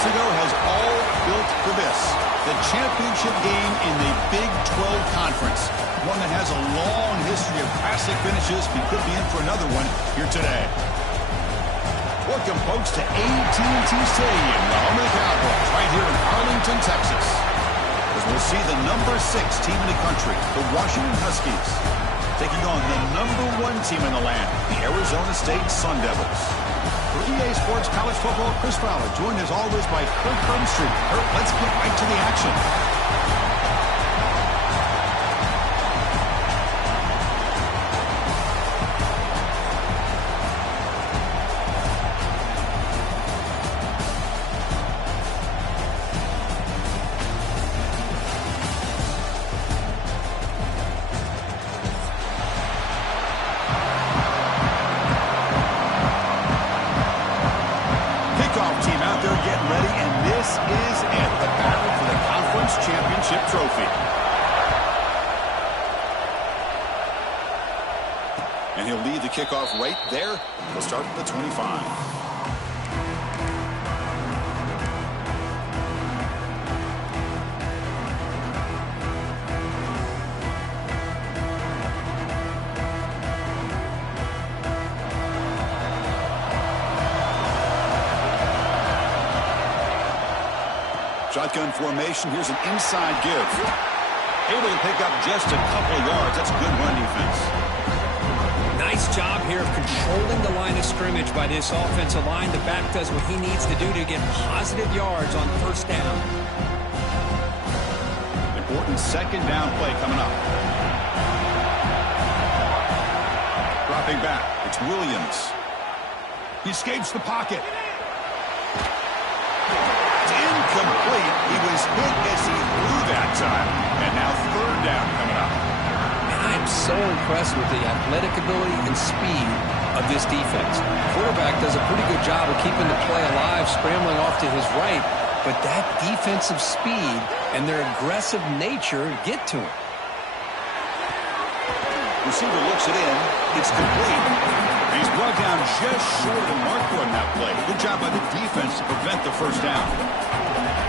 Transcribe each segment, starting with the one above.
Mexico has all built for this. The championship game in the Big 12 Conference. One that has a long history of classic finishes. We could be in for another one here today. Welcome, folks, to AT&T Stadium, the home of the Cowboys, right here in Arlington, Texas. As we'll see the number 6 team in the country, the Washington Huskies, taking on the number 1 team in the land, the Arizona State Sun Devils. For EA Sports College Football, Chris Fowler, joined as always by Kurt Brumstreet. Kurt, let's get right to the action. And he'll lead the kickoff right there. He'll start at the 25. Shotgun formation. Here's an inside give. Able to pick up just a couple of yards. That's good run defense. Nice job here of controlling the line of scrimmage by this offensive line. The back does what he needs to do to get positive yards on first down. Important second down play coming up. Dropping back. It's Williams. He escapes the pocket. It's incomplete. He was hit as he threw that time. And now third down coming up. I am so impressed with the athletic ability and speed of this defense. The quarterback does a pretty good job of keeping the play alive, scrambling off to his right, but that defensive speed and their aggressive nature get to him. Receiver looks it in. It's complete. He's brought down just short of the marker on that play. Good job by the defense to prevent the first down.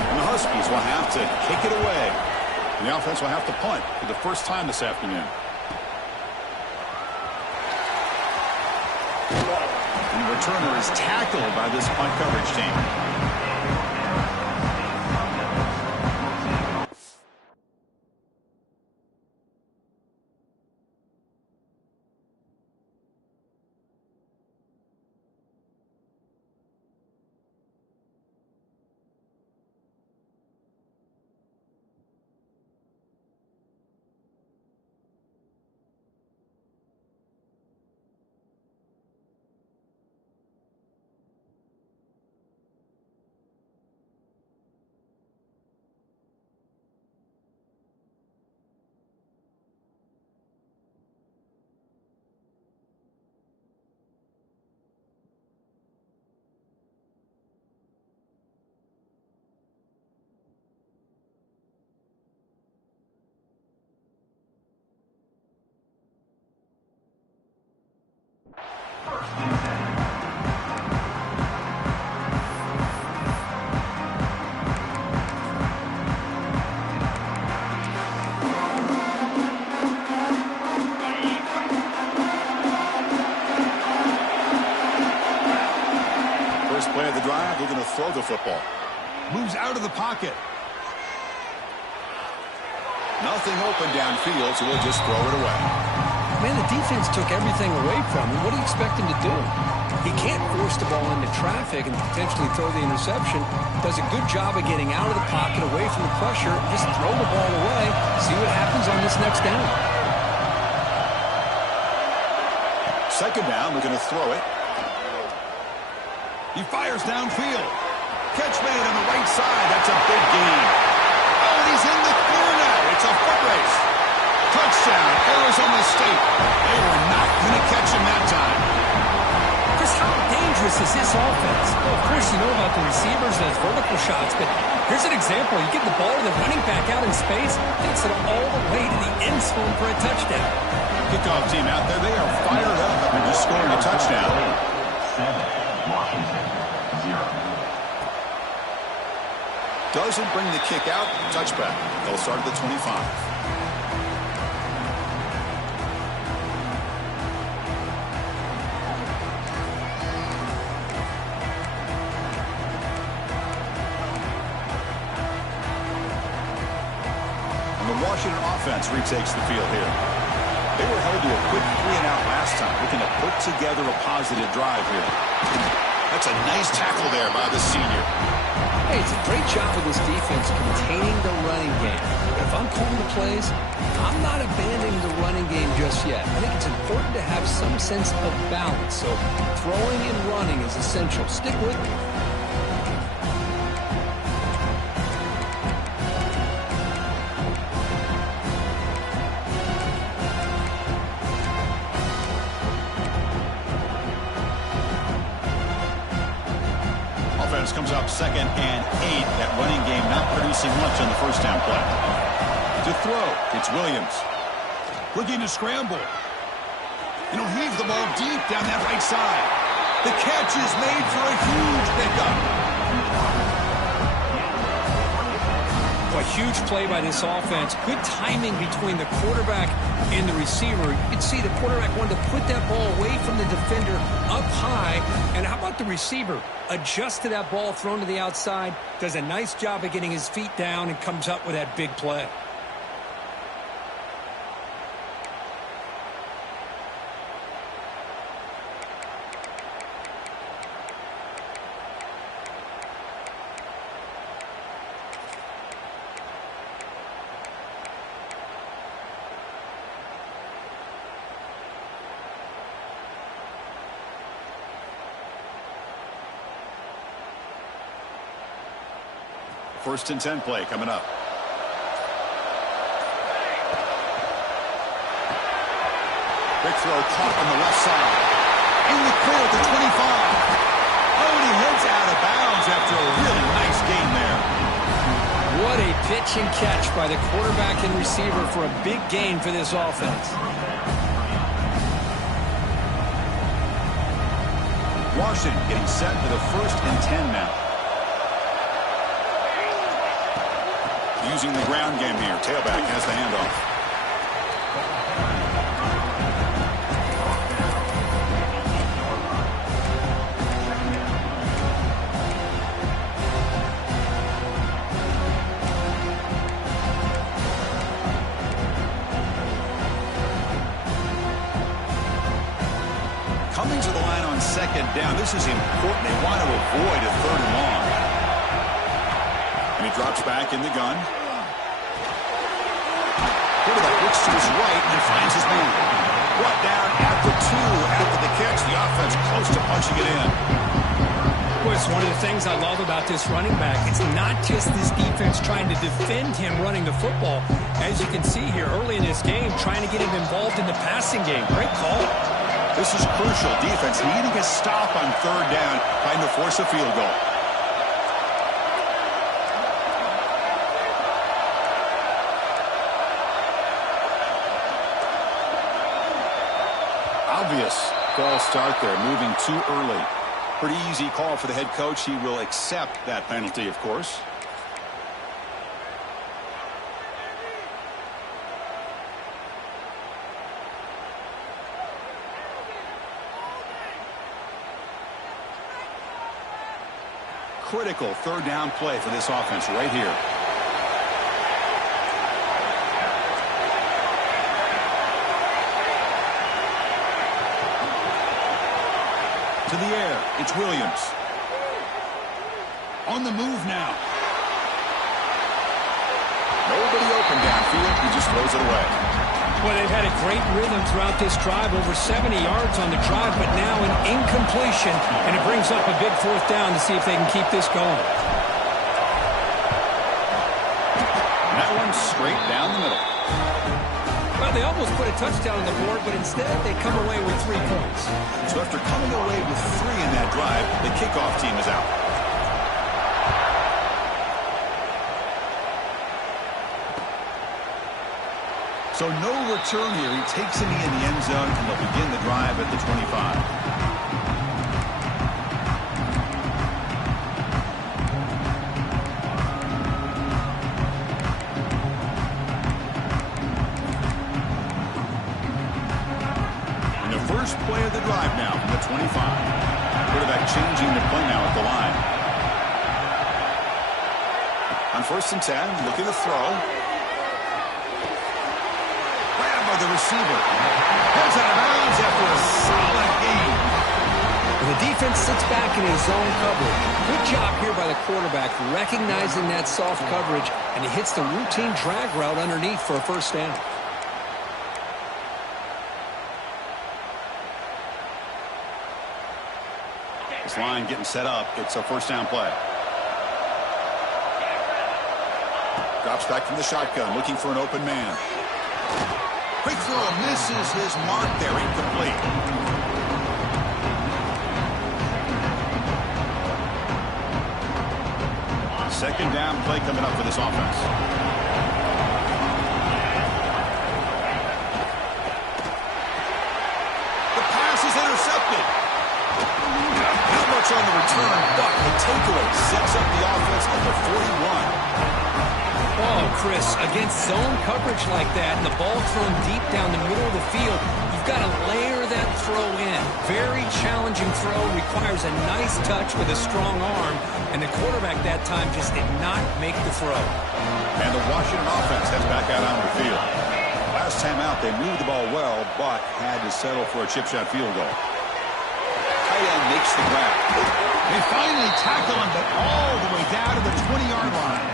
And the Huskies will have to kick it away. And the offense will have to punt for the first time this afternoon. And the returner is tackled by this punt coverage team. Play of the drive, they're going to throw the football. Moves out of the pocket. Nothing open downfield, so we'll just throw it away. Man, the defense took everything away from him. What do you expect him to do? He can't force the ball into traffic and potentially throw the interception. Does a good job of getting out of the pocket, away from the pressure. Just throw the ball away. See what happens on this next down. Second down, we're going to throw it. He fires downfield. Catch made on the right side. That's a big gain. Oh, and he's in the clear now. It's a foot race. Touchdown, Arizona State. They were not going to catch him that time. Chris, how dangerous is this offense? Well, of course, you know about the receivers and his vertical shots, but here's an example. You get the ball to the running back out in space, takes it all the way to the end zone for a touchdown. Kickoff team out there, they are fired up and just scoring a touchdown. 7, Washington, 0. Doesn't bring the kick out. Touchback. They'll start at the 25. Washington offense retakes the field here. They were held to a quick 3-and-out last time, looking to put together a positive drive here. That's a nice tackle there by the senior. Hey, it's a great job of this defense containing the running game. But if I'm calling the plays, I'm not abandoning the running game just yet. I think it's important to have some sense of balance. So throwing and running is essential. Stick with me. Comes up 2nd and 8. That running game not producing much on the first down play. To throw, it's Williams. Looking to scramble. And he'll heave the ball deep down that right side. The catch is made for a huge pickup. A huge play by this offense. Good timing between the quarterback and the receiver. You can see the quarterback wanted to put that ball away from the defender up high. And how about the receiver? Adjust to that ball thrown to the outside. Does a nice job of getting his feet down and comes up with that big play. First and 10 play coming up. Quick throw caught on the left side. In the clear at the 25. Oh, and he heads out of bounds after a really nice gain there. What a pitch and catch by the quarterback and receiver for a big gain for this offense. Washington getting set for the 1st and 10 now. Using the ground game here. Tailback has the handoff. Coming to the line on 2nd down. This is important. They want to avoid a 3rd and long. And he drops back in the gun. Quarterback looks to his right and finds his man. Brought down at the 2 after the catch. The offense close to punching it in. Well, it's one of the things I love about this running back. It's not just this defense trying to defend him running the football. As you can see here early in this game, trying to get him involved in the passing game. Great call. This is crucial. Defense needing a stop on 3rd down, trying to force a field goal. Obvious false start there, moving too early. Pretty easy call for the head coach. He will accept that penalty, of course. Critical 3rd down play for this offense right here. To the air, it's Williams. On the move now. Nobody open downfield, he just throws it away. Well, they've had a great rhythm throughout this drive, over 70 yards on the drive, but now an incompletion, and it brings up a big 4th down to see if they can keep this going. And that one straight down the middle. Well, they almost put a touchdown on the board, but instead they come away with 3 points. So after coming away with 3 in that drive, the kickoff team is out. So no return here. He takes a knee in the end zone, and they'll begin the drive at the 25. drive now from the 25. Quarterback changing the play now at the line. On 1st and 10, looking to throw. Grabbed by the receiver. Heads out of bounds after a solid gain. The defense sits back in his zone coverage. Good job here by the quarterback, recognizing that soft coverage, and he hits the routine drag route underneath for a first down. This line getting set up. It's a first down play. Drops back from the shotgun, looking for an open man. Quick throw, misses his mark there, incomplete. Second down play coming up for this offense. The pass is intercepted. Not much on the return, but the takeaway sets up the offense at the 41. Oh, Chris, against zone coverage like that and the ball thrown deep down the middle of the field, you've got to layer that throw in. Very challenging throw, requires a nice touch with a strong arm, and the quarterback that time just did not make the throw. And the Washington offense heads back out on the field. Last time out, they moved the ball well, but had to settle for a chip shot field goal. Tight end makes the grab. They finally tackle him, but all the way down to the 20-yard line.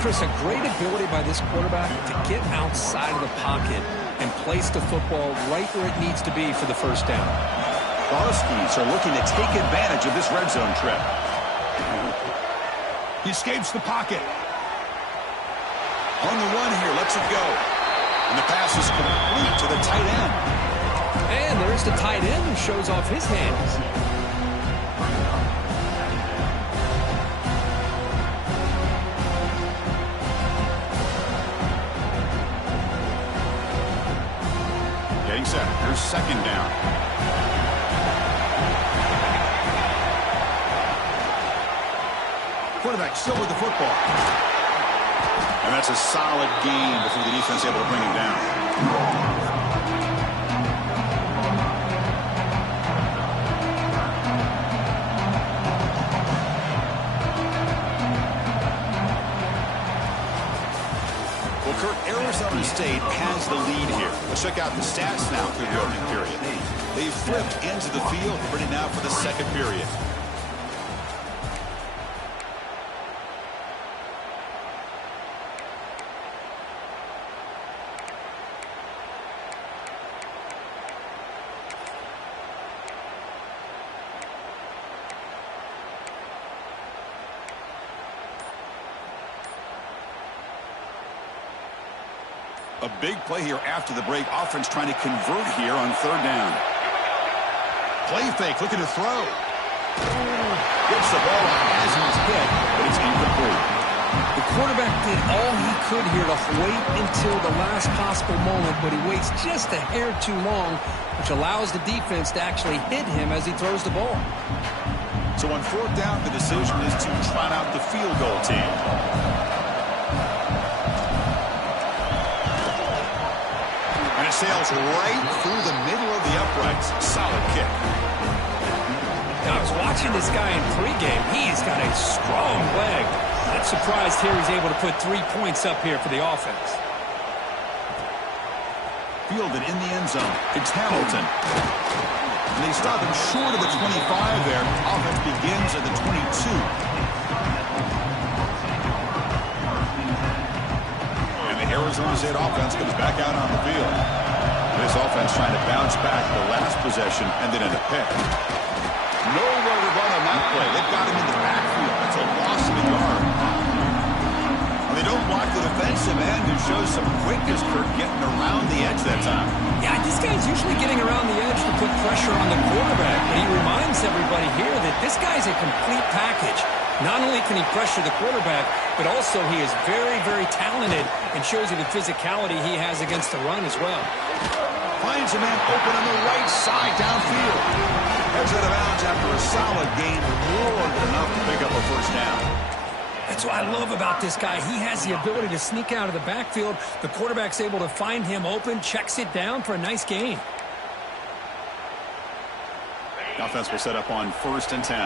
Chris, a great ability by this quarterback to get outside of the pocket and place the football right where it needs to be for the first down. The Huskies are looking to take advantage of this red zone trip. He escapes the pocket. On the run here, lets it go. And the pass is complete to the tight end. And there's the tight end who shows off his hands. Getting set. Here's second down. Quarterback still with the football. And that's a solid gain before the defense able to bring him down. Arizona State has the lead here. Let's check out the stats now through the opening period. They've flipped ends of the field, ready now for the second period. A big play here after the break. Offense trying to convert here on third down. Play fake, looking to throw. Gets the ball as he's hit, but it's incomplete. The quarterback did all he could here to wait until the last possible moment, but he waits just a hair too long, which allows the defense to actually hit him as he throws the ball. So on fourth down, the decision is to trot out the field goal team. Sails right through the middle of the uprights. Solid kick. Now, I was watching this guy in pregame. He's got a strong leg. I'm surprised here he's able to put 3 points up here for the offense. Fielded in the end zone. It's Hamilton. And they stop him short of the 25 there. Offense begins at the 22. Arizona State offense comes back out on the field. This offense trying to bounce back the last possession and then in a pick. Nowhere to run on that play. They've got him in the backfield. It's a loss of a yard. And they don't block the defensive end, who shows some quickness, Kurt, getting around the edge that time. Yeah, this guy's usually getting around the edge to put pressure on the quarterback, but he reminds everybody here that this guy's a complete package. Not only can he pressure the quarterback, but also he is very, very talented and shows you the physicality he has against the run as well. Finds a man open on the right side downfield. Heads out of bounds after a solid gain, more than enough to pick up a first down. That's what I love about this guy. He has the ability to sneak out of the backfield. The quarterback's able to find him open, checks it down for a nice gain. Offense will set up on 1st and 10.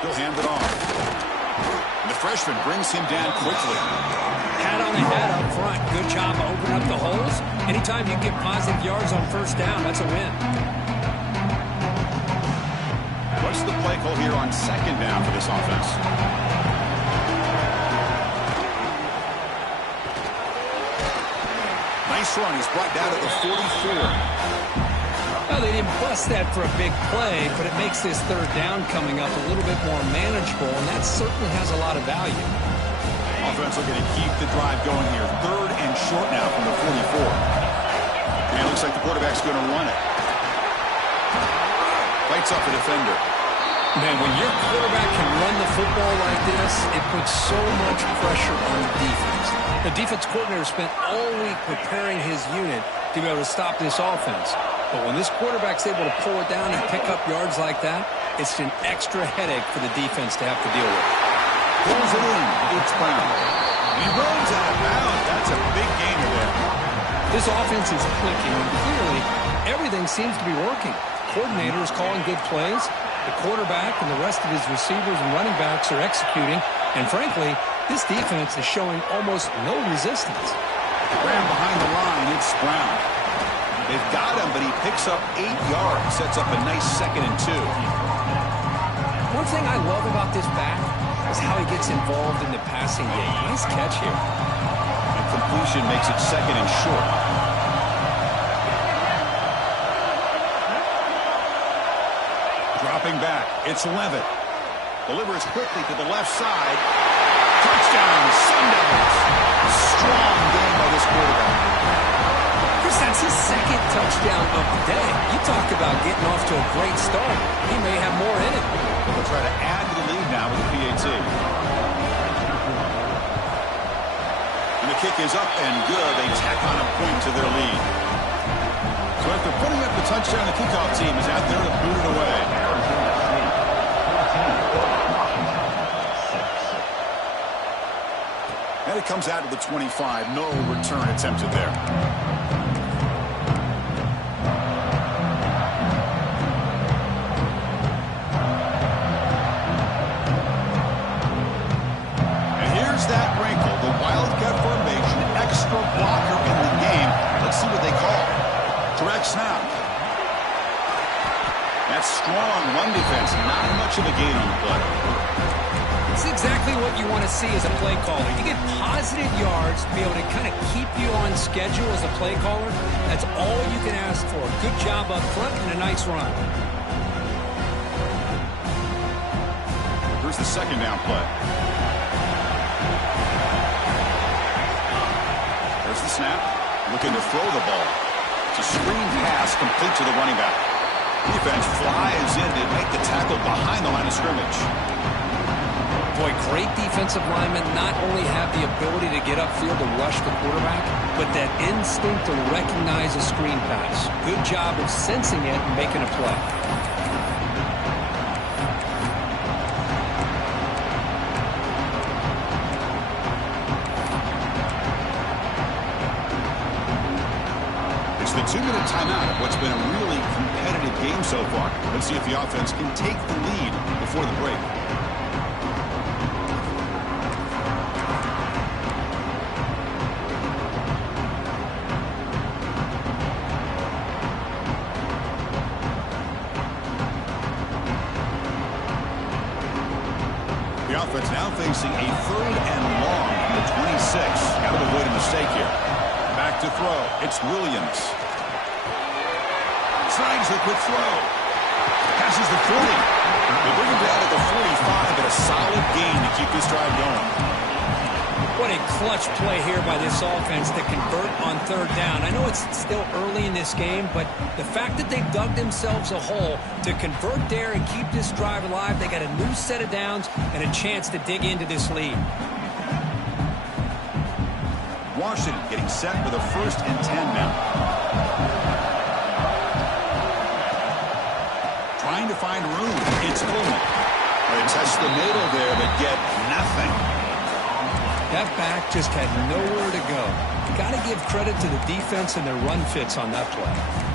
He'll hand it off. And the freshman brings him down quickly. Hat on the head up front. Good job opening up the holes. Anytime you get positive yards on 1st down, that's a win. What's the play call here on 2nd down for this offense? Nice run. He's brought down at the 44. Well, they didn't bust that for a big play, but it makes this 3rd down coming up a little bit more manageable, and that certainly has a lot of value. Offense looking to keep the drive going here. 3rd and short now from the 44. And it looks like the quarterback's going to run it. Fights up a defender. Man, when your quarterback can run the football like this, it puts so much pressure on the defense. The defense coordinator spent all week preparing his unit to be able to stop this offense. But when this quarterback's able to pull it down and pick up yards like that, it's an extra headache for the defense to have to deal with. Pulls it in. It's Brown. He runs out of bounds. That's a big gainer there. This offense is clicking, and clearly everything seems to be working. Coordinator is calling good plays. The quarterback and the rest of his receivers and running backs are executing. And frankly, this defense is showing almost no resistance. Ran behind the line. It's Brown. They've got him, but he picks up 8 yards. Sets up a nice 2nd and 2. One thing I love about this back is how he gets involved in the passing game. Nice catch here. And completion makes it 2nd and short. Dropping back. It's Levitt. Delivers quickly to the left side. Touchdown, Sun Devils. Strong game by this quarterback. Chris, that's his 2nd touchdown of the day. You talk about getting off to a great start. He may have more in it. They'll try to add to the lead now with the PAT. And the kick is up and good. They tack on a point to their lead. So after putting up the touchdown, the kickoff team is out there to boot it away. And it comes out to the 25. No return attempted there. And here's that wrinkle. The Wildcat formation, extra blocker in the game. Let's see what they call. Direct snap. That's strong run defense. Not much of a gain on the play. It's exactly what you want to see as a play caller. You get positive yards to be able to kind of keep you on schedule as a play caller. That's all you can ask for. Good job up front and a nice run. Here's the 2nd down play. There's the snap. Looking to throw the ball. It's a screen pass complete to the running back. Defense flies in to make the tackle behind the line of scrimmage. Boy, great defensive linemen not only have the ability to get upfield to rush the quarterback, but that instinct to recognize a screen pass. Good job of sensing it and making a play. It's the 2-minute timeout of what's been a really competitive game so far. Let's see if the offense can take the lead before the break. The offense now facing a 3rd and long from the 26. Got to avoid a mistake here. Back to throw. It's Williams. Slides the quick throw. Passes the 40. They bring him down at the 45, but a solid gain to keep this drive going. What a clutch play here by this offense to convert on 3rd down. I know it's still early in this game, but the fact that they've dug themselves a hole to convert there and keep this drive alive, they got a new set of downs and a chance to dig into this lead. Washington getting set with a 1st and 10 now. Trying to find room. It's Coleman. They test the middle there, but get nothing. That back just had nowhere to go. Got to give credit to the defense and their run fits on that play.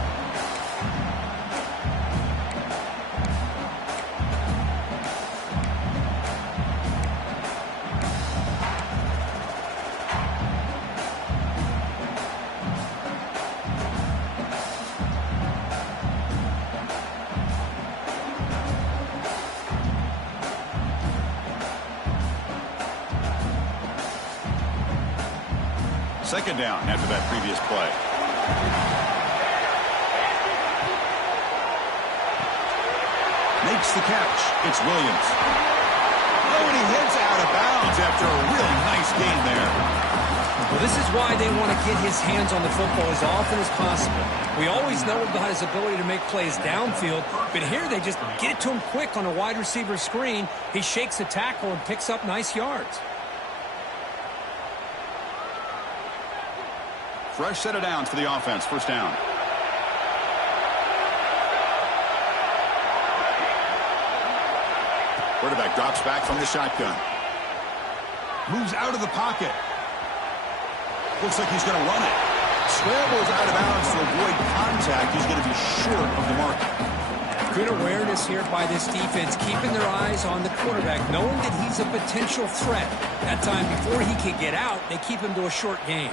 Second down after that previous play. Makes the catch. It's Williams. Oh, and he heads out of bounds after a really nice gain there. Well, this is why they want to get his hands on the football as often as possible. We always know about his ability to make plays downfield, but here they just get it to him quick on a wide receiver screen. He shakes the tackle and picks up nice yards. Fresh set of downs for the offense. First down. Quarterback drops back from the shotgun. Moves out of the pocket. Looks like he's going to run it. Scrambles out of bounds to avoid contact. He's going to be short of the mark. Good awareness here by this defense, keeping their eyes on the quarterback, knowing that he's a potential threat. That time before he can get out, they keep him to a short gain.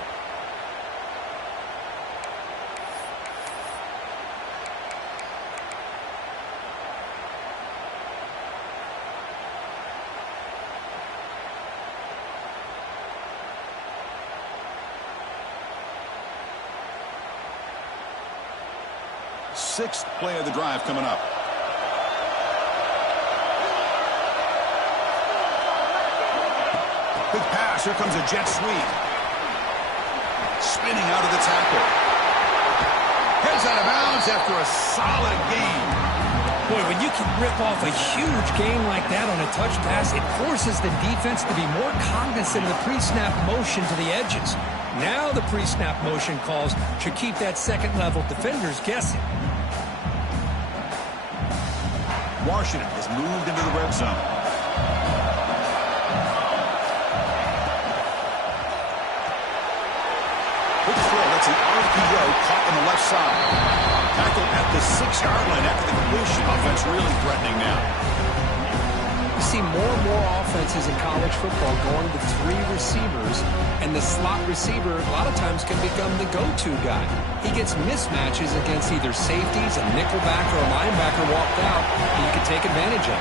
Sixth play of the drive coming up. Big pass. Here comes a jet sweep. Spinning out of the tackle. Heads out of bounds after a solid gain. Boy, when you can rip off a huge gain like that on a touch pass, it forces the defense to be more cognizant of the pre-snap motion to the edges. Now the pre-snap motion calls should keep that second-level defenders guessing. Washington has moved into the red zone. Quick throw. That's an RPO caught on the left side. Tackled at the 6-yard line after the completion. Offense really threatening now. You see more and more offenses in college football going to 3 receivers, and the slot receiver a lot of times can become the go-to guy. He gets mismatches against either safeties, a nickelback, or a linebacker walked out that you can take advantage of.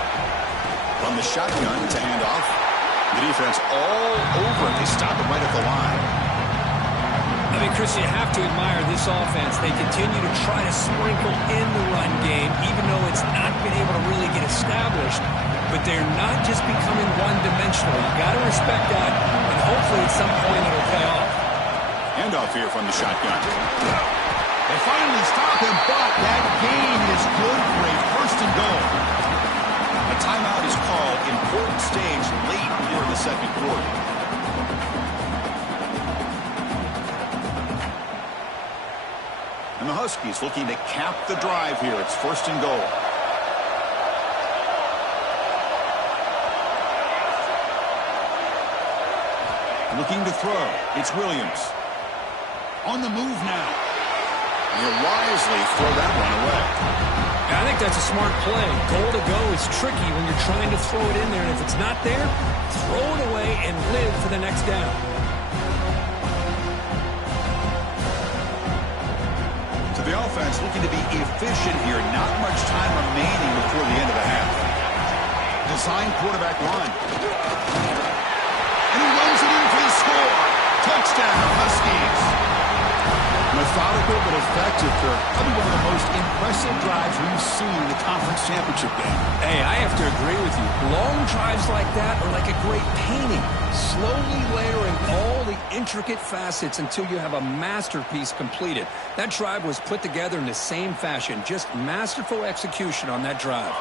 From the shotgun to handoff. The defense all over it. They stop it right at the line. I mean, Chris, you have to admire this offense. They continue to try to sprinkle in the run game, even though it's not been able to really get established. But they're not just becoming one-dimensional. You got to respect that, and hopefully at some point it'll pay off. Handoff here from the shotgun. They finally stop him, but that gain is good for a first and goal. A timeout is called. Important stage late here in the second quarter. And the Huskies looking to cap the drive here. It's first and goal. Looking to throw. It's Williams. On the move now. He'll wisely throw that one away. I think that's a smart play. Goal to go is tricky when you're trying to throw it in there, and if it's not there, throw it away and live for the next down. So the offense looking to be efficient here. Not much time remaining before the end of the half. Design quarterback run. And he runs it in for the score. Touchdown, Huskies. Methodical but effective, Kirk. Probably one of the most impressive drives we've seen in the conference championship game. Hey, I have to agree with you. Long drives like that are like a great painting. Slowly layering all the intricate facets until you have a masterpiece completed. That drive was put together in the same fashion. Just masterful execution on that drive.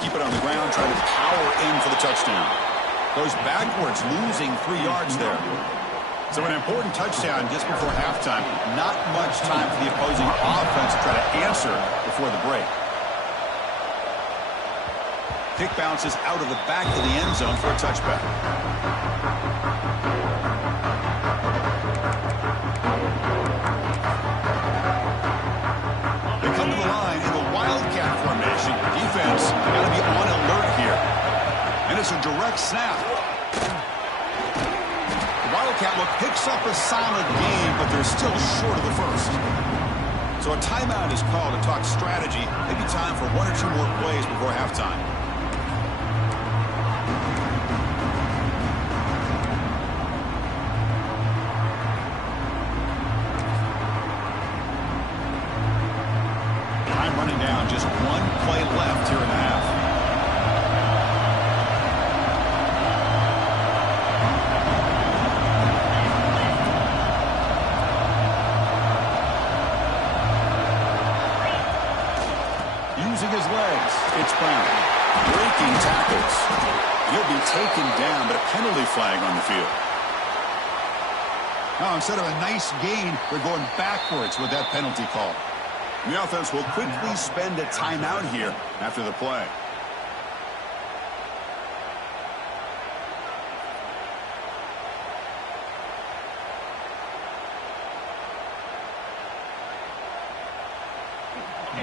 Keep it on the ground, try to power in for the touchdown. Goes backwards, losing 3 yards there. So an important touchdown just before halftime. Not much time for the opposing offense to try to answer before the break. Kick bounces out of the back of the end zone for a touchback. They come to the line in the Wildcat formation. Defense got to be on alert here. And it's a direct snap. The Wildcat look picks up a solid game, but they're still short of the first. So a timeout is called to talk strategy. Maybe time for 1 or 2 more plays before halftime. Time running down. Just 1 play left here in the half. Using his legs, it's Brown. Breaking tackles. He'll be taken down, but a penalty flag on the field. Now, instead of a nice gain, they're going backwards with that penalty call. And the offense will quickly spend a timeout here after the play.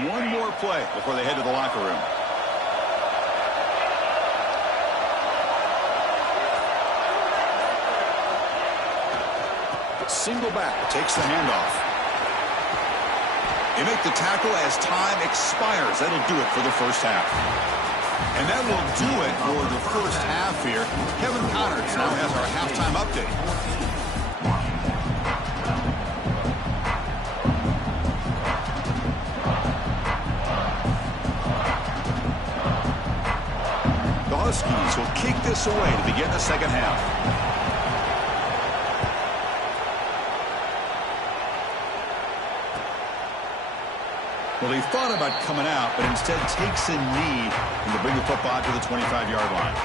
One more play before they head to the locker room. Single back takes the handoff. They make the tackle as time expires. That'll do it for the first half. And that will do it for the first half here. Kevin Connors now has our halftime update. Huskies will kick this away to begin the second half. Well, he thought about coming out, but instead takes a knee and to bring the football to the 25-yard line.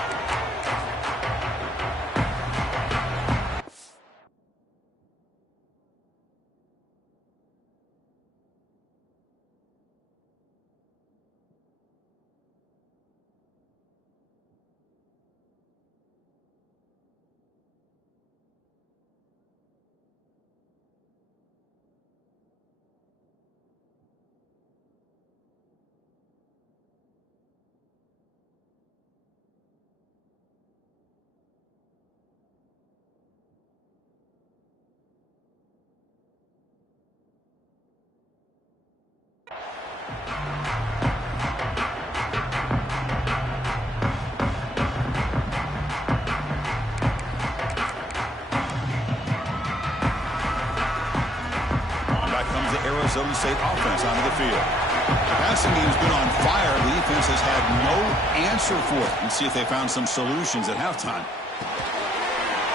Arizona State offense onto the field. The passing game's been on fire. The defense has had no answer for it. Let's see if they found some solutions at halftime.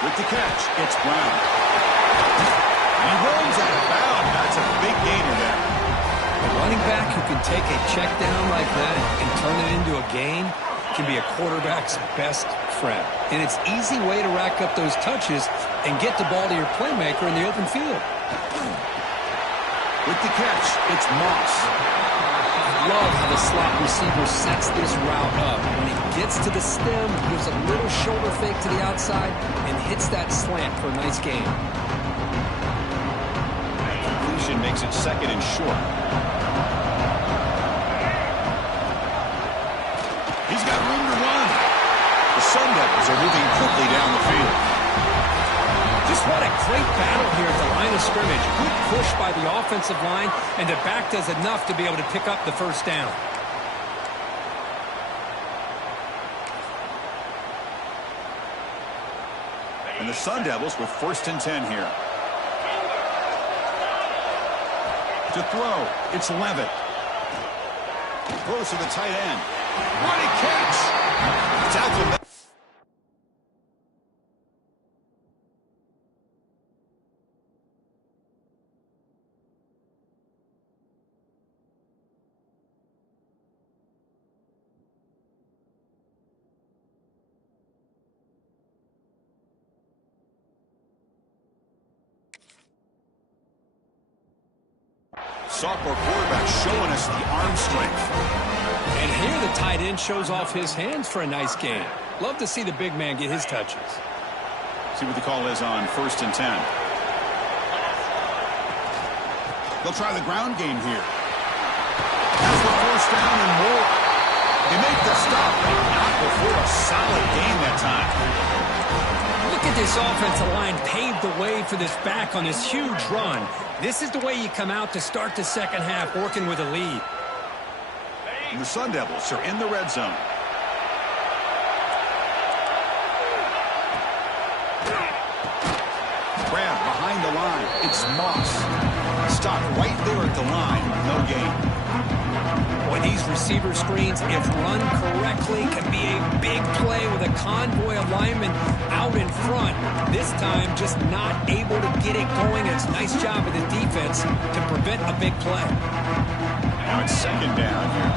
With the catch, it's Brown. And he runs out of bounds. That's a big gainer there. A running back who can take a check down like that and turn it into a gain can be a quarterback's best friend. And it's an easy way to rack up those touches and get the ball to your playmaker in the open field. With the catch, it's Moss. Love how the slot receiver sets this route up. When he gets to the stem, gives a little shoulder fake to the outside, and hits that slant for a nice gain. Completion makes it second and short. He's got room to run. The Sun Devils are moving quickly down the field. Just what a great battle here at the line of scrimmage. Good push by the offensive line, and the back does enough to be able to pick up the first down. And the Sun Devils with 1st and 10 here. To throw, it's Levitt. Throws to the tight end. Running catch. It's out to Sophomore quarterback showing us the arm strength. And here the tight end shows off his hands for a nice gain. Love to see the big man get his touches. See what the call is on 1st and 10. They'll try the ground game here. That's the 1st down and more. They make the stop, but not before a solid gain that time. Look at this offensive line paved the way for this back on this huge run. This is the way you come out to start the second half, working with a lead. And the Sun Devils are in the red zone. Grab behind the line. It's Moss. Stop right there at the line. No gain. Boy, these receiver screens, if run correctly, can be a big play with a convoy of linemen out in front. This time, just not able to get it going. It's a nice job of the defense to prevent a big play. Now it's 2nd down here.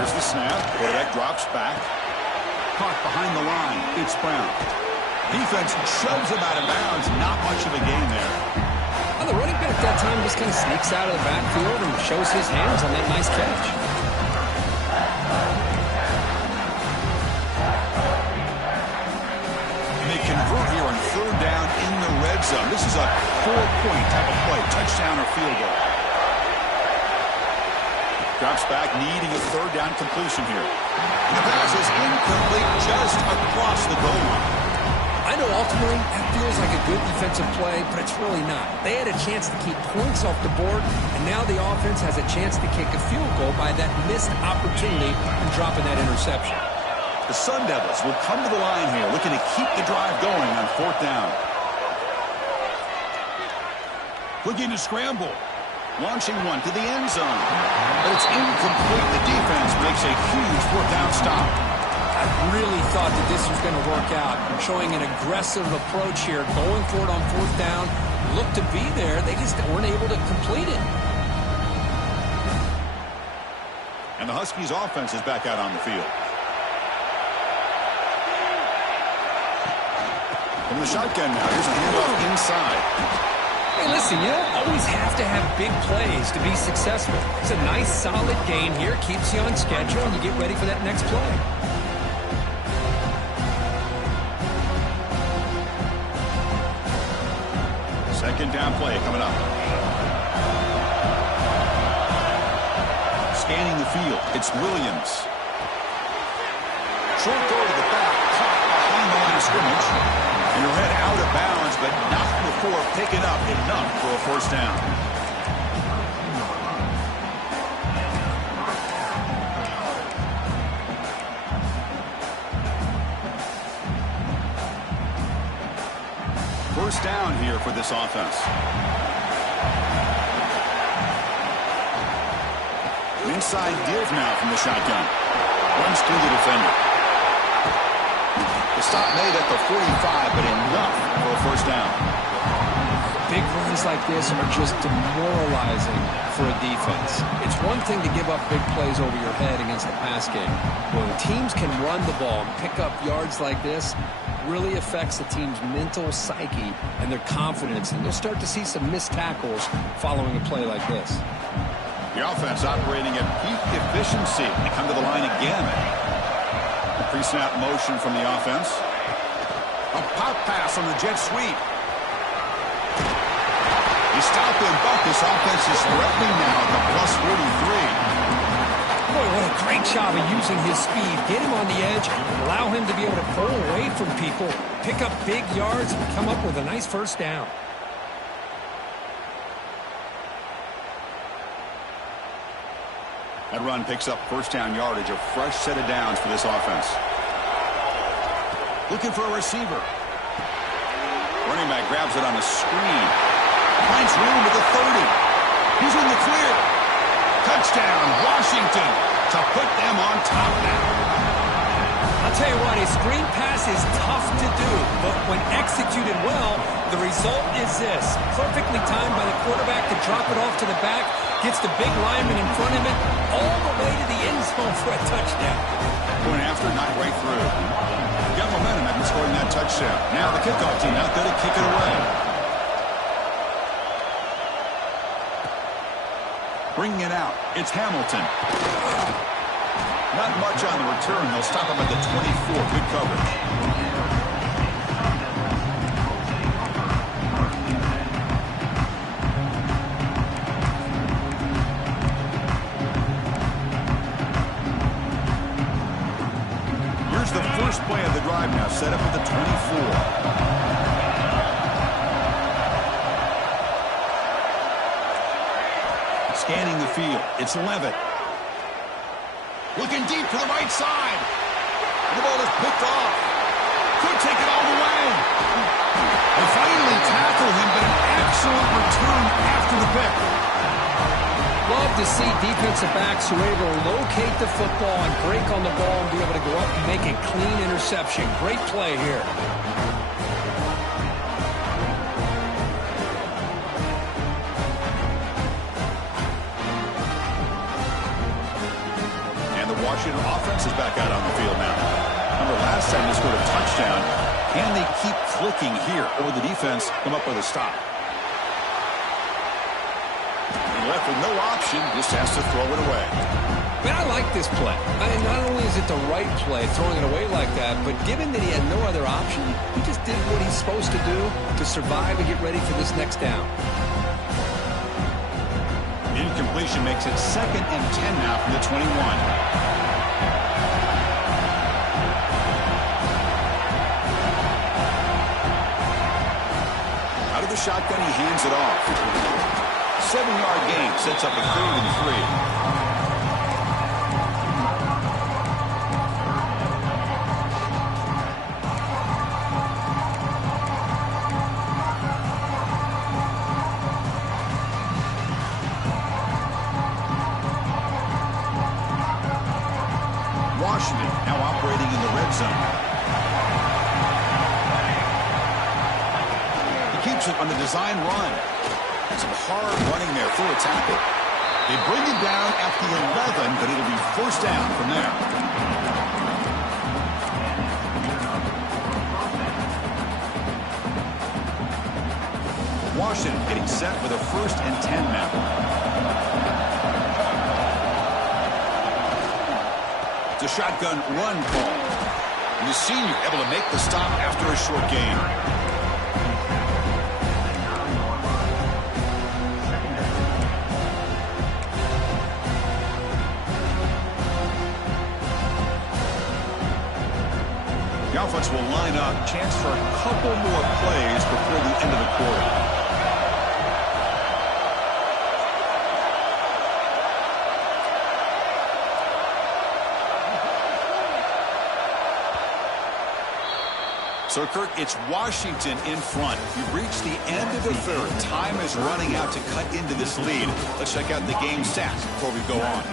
Here's the snap. Quarterback drops back. Caught behind the line. It's Brown. Defense shoves him out of bounds. Not much of a gain there. Well, the running back that time just kind of sneaks out of the backfield and shows his hands on that nice catch. And they convert here on 3rd down in the red zone. This is a 4-point type of play. Touchdown or field goal. Drops back, needing a 3rd down completion here. And the pass is incomplete just across the goal line. I know ultimately that feels like a good defensive play, but it's really not. They had a chance to keep points off the board, and now the offense has a chance to kick a field goal by that missed opportunity and dropping that interception. The Sun Devils will come to the line here, looking to keep the drive going on 4th down. Looking to scramble. Launching one to the end zone. But it's incomplete. The defense makes a huge 4th down stop. I really thought that this was going to work out. Showing an aggressive approach here, going for it on 4th down. Looked to be there. They just weren't able to complete it. And the Huskies offense is back out on the field. From the shotgun now, here's a handoff inside. Hey, listen, you don't always have to have big plays to be successful. It's a nice, solid gain here. Keeps you on schedule, and you get ready for that next play. Second down play coming up. Scanning the field, it's Williams. Short throw to the back, caught behind the line of scrimmage. And he'll head out of bounds, but not before picking up enough for a 1st down. First down here for this offense. Inside give now from the shotgun. Runs through the defender. The stop made at the 45, but enough for a 1st down. Big runs like this are just demoralizing for a defense. It's one thing to give up big plays over your head against the pass game. When teams can run the ball and pick up yards like this, really affects the team's mental psyche and their confidence. And you'll start to see some missed tackles following a play like this. The offense operating at peak efficiency. They come to the line again. Pre-snap motion from the offense. A pop pass on the jet sweep. He stopped and bucked. This offense is threatening now at the +43. Boy, what a great job of using his speed. Get him on the edge, allow him to be able to pull away from people, pick up big yards, and come up with a nice 1st down. That run picks up 1st down yardage, a fresh set of downs for this offense. Looking for a receiver. Running back grabs it on the screen. Finds room with the 30. He's in the clear. Touchdown, Washington, to put them on top now. I'll tell you what, a screen pass is tough to do, but when executed well, the result is this. Perfectly timed by the quarterback to drop it off to the back, gets the big lineman in front of him, all the way to the end zone for a touchdown. Going after, not right through. Got momentum after scoring that touchdown. Now the kickoff team out there to kick it away. Bringing it out, it's Hamilton. Not much on the return. They'll stop him at the 24. Good coverage. Here's the first play of the drive now, set up at the 24. Scanning the field, it's Levitt. Looking deep to the right side. And the ball is picked off. Could take it all the way. They finally tackle him, but an excellent return after the pick. Love to see defensive backs who are able to locate the football and break on the ball and be able to go up and make a clean interception. Great play here. Washington offense is back out on the field now. Remember last time they scored a touchdown. Can they keep clicking here, or will the defense come up with a stop? He left with no option, just has to throw it away. Man, I like this play. Not only is it the right play, throwing it away like that, but given that he had no other option, he just did what he's supposed to do to survive and get ready for this next down. Incompletion makes it 2nd and 10 now from the 21. The shotgun, he hands it off. 7-yard gain sets up a 3rd and 3. Washington now operating in the red zone. Keeps it on the design run. Some hard running there for a tackle. They bring it down at the 11, but it'll be 1st down from there. Washington getting set for the 1st and 10 now. It's a shotgun run call. And the senior able to make the stop after a short gain. The offense will line up. Chance for a couple more plays before the end of the quarter. So, Kirk, it's Washington in front. We've reached the end of the 3rd. Time is running out to cut into this lead. Let's check out the game stats before we go on.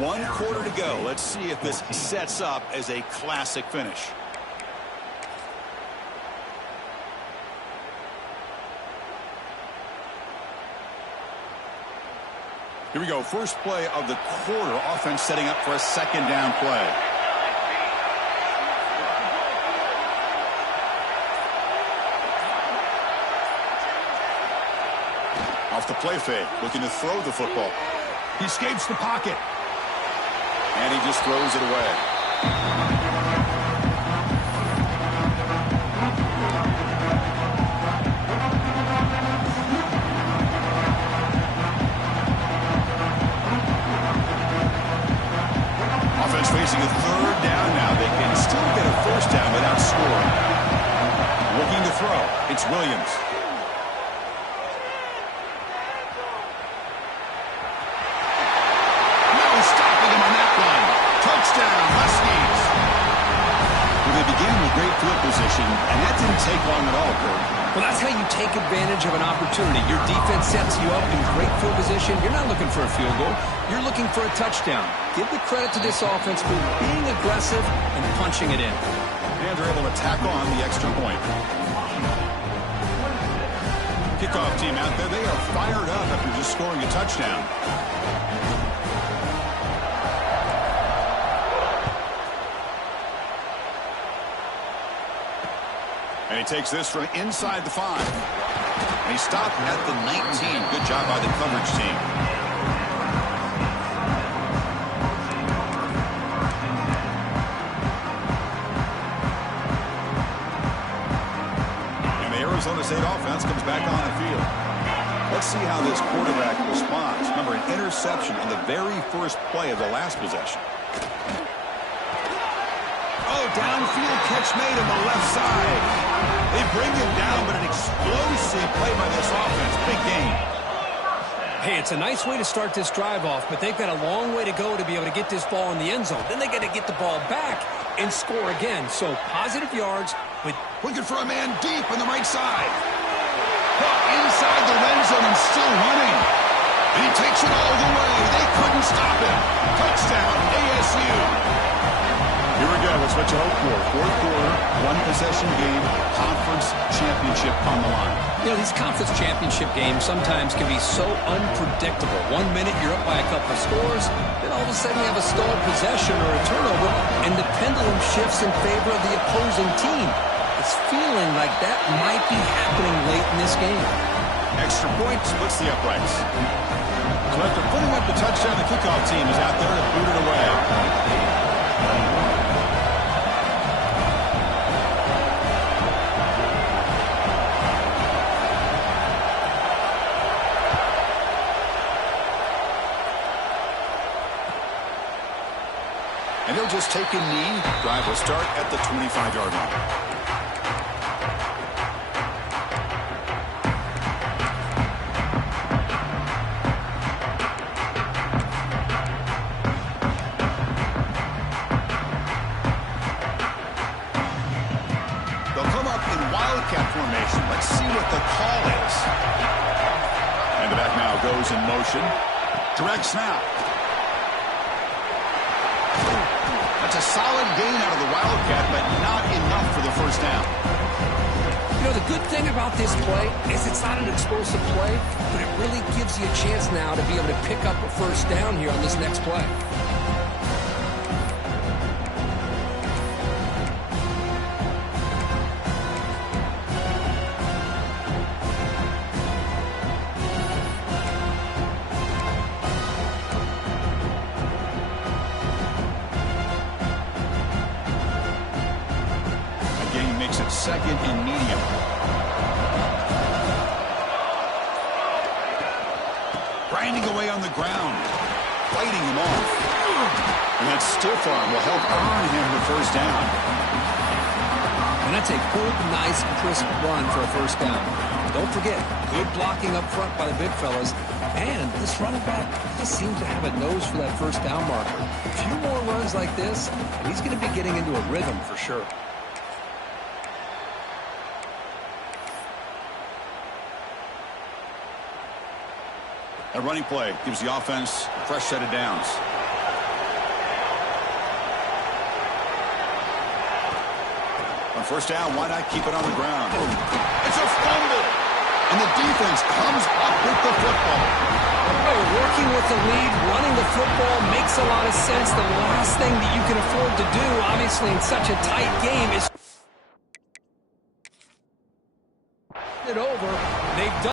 1 quarter to go. Let's see if this sets up as a classic finish. Here we go. First play of the quarter. Offense setting up for a 2nd down play. Off the play fake. Looking to throw the football. He escapes the pocket. And he just throws it away. Facing a 3rd down now. They can still get a 1st down without scoring. Looking to throw. It's Williams. No stopping him on that one. Touchdown, Huskies. Well, they began with great field position, and that didn't take long at all, Kurt. Well, that's how you take advantage of an opportunity. Your defense sets you up in great field position. You're not looking for a field goal. You're looking for a touchdown. Give the credit to this offense for being aggressive and punching it in. And they're able to tack on the extra point. Kickoff team out there. They are fired up after just scoring a touchdown. And he takes this from inside the 5. And he stopped at the 19. Good job by the coverage team. State offense comes back on the field. Let's see how this quarterback responds. Remember, an interception on the very first play of the last possession. Oh, downfield catch made on the left side. They bring him down, but an explosive play by this offense. Big game. Hey, it's a nice way to start this drive off, but they've got a long way to go to be able to get this ball in the end zone. Then they got to get the ball back and score again. So positive yards, but looking for a man deep on the right side. Caught inside the red zone and still running. And he takes it all the way. They couldn't stop him. Touchdown, ASU. Here we go. It's what you hope for. Fourth quarter, one-possession game, conference championship on the line. you know, these conference championship games sometimes can be so unpredictable. 1 minute you're up by a couple of scores, then all of a sudden you have a stalled possession or a turnover, and the pendulum shifts in favor of the opposing team. It's feeling like that might be happening late in this game. Extra point splits the uprights. So after putting up the touchdown, the kickoff team is out there to boot it away. And he'll just take a knee. Drive will start at the 25-yard line. Formation. Let's see what the call is. And the back now goes in motion. Direct snap. That's a solid gain out of the Wildcat, but not enough for the first down. You know, the good thing about this play is it's not an explosive play, but it really gives you a chance now to be able to pick up a first down here on this next play. Second and medium. Grinding away on the ground. Fighting him off. And that stiff arm will help earn him the first down. And that's a good, nice, crisp run for a first down. Don't forget, good blocking up front by the big fellas. And this running back just seems to have a nose for that first down marker. A few more runs like this, and he's going to be getting into a rhythm for sure. A running play gives the offense a fresh set of downs. On first down, why not keep it on the ground? It's a fumble, and the defense comes up with the football. Oh, working with the lead, running the football makes a lot of sense. The last thing that you can afford to do, obviously, in such a tight game is it over. They've done